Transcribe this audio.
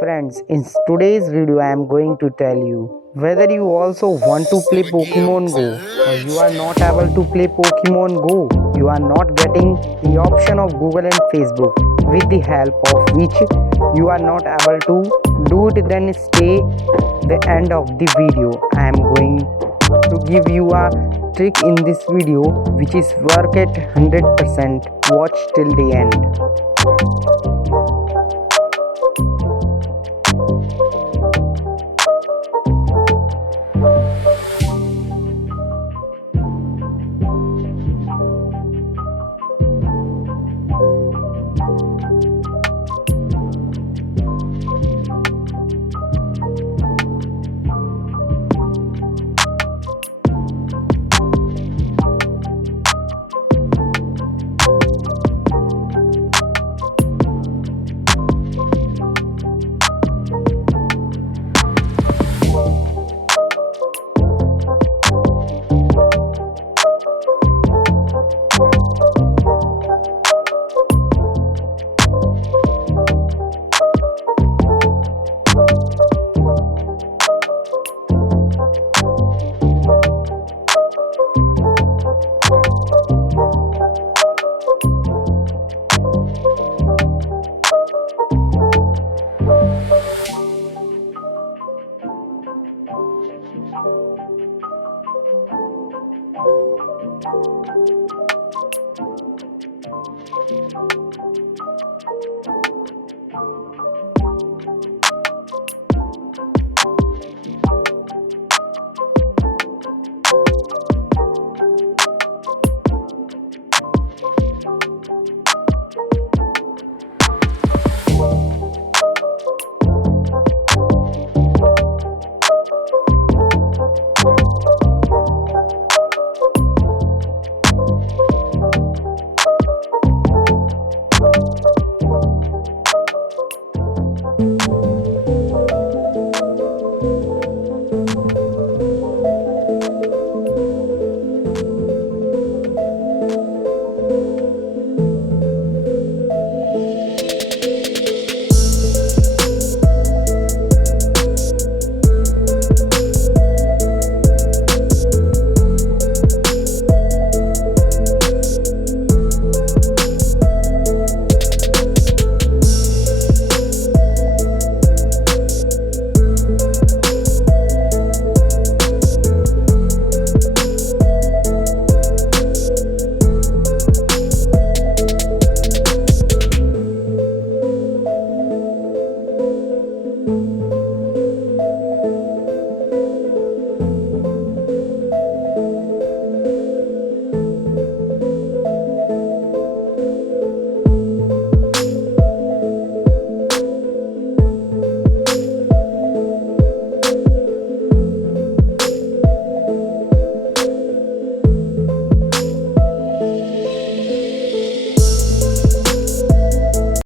Friends, in today's video I am going to tell you whether you also want to play Pokemon Go or you are not able to play Pokemon Go. You are not getting the option of Google and Facebook with the help of which you are not able to do it, then stay the end of the video. I am going to give you a trick in this video which is work at 100%. Watch till the end.